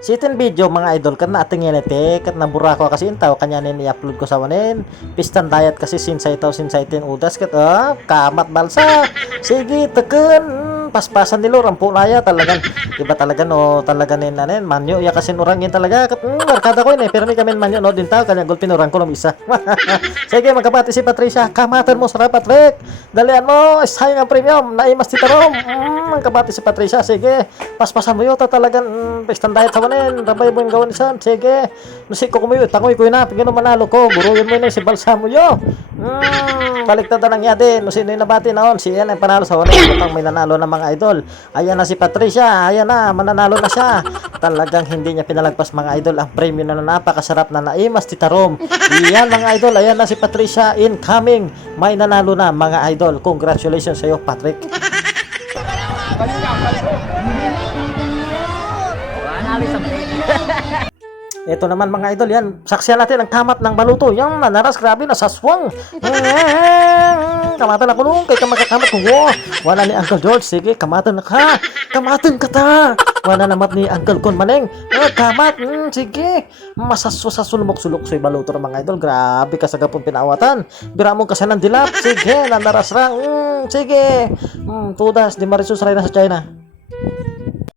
Sitin video mga idol kan nating yanete kat nabura ko kasi intaw kanya nin i-upload ko sa wanin pistan diet kasi sinsay tin udas kat kamat balsa sige teken paspasan nilo rampo laya talagang iba talaga no talaga nin nanen manyo ya kasi nurangin talaga kat barkada ko pero may kami manyo no din taw kanya gol pinurang ko lang isa sige magkabati si Patricia kamatan mo sarap Patrick dalian mo sayang ang premium naimas titarom magkabati si Patricia sige paspasan mo yun talagang pistan diet sa wanin rabay mo yung gawin isan sige musik ko kumuyo tangoy ko na pagano manalo ko buruyin mo yun si balsamo yo baliktad na nangyari no sino yung nabati naon si yan ang panalo sa wanin butang may nanalo na mga idol ayan na si Patricia ayan na mananalo na siya talagang hindi niya pinalagpas mga idol ang premium na napakasarap na naimas titarom yan mga idol ayan na si Patricia incoming may nanalo na mga idol congratulations sa iyo Patrick. Ito naman mga idol yan. Saksiyan natin ang kamat ng baluto. Yung manaras grabe na saswang. Kamatan ako nung kay kamakamat ko. Wala ni Uncle George. Sige, kamatan na ka. Kamatan ka ta. Wala namat ni Uncle Con Maneng. Kamat. Sige. Masasulmok-sulok sa baluto ng mga idol. Grabe ka sa gapong pinawatan. Bira mo kasi ng dilap. Sige, nanaras lang. Sige. Tudas, di marisus rin na sa China.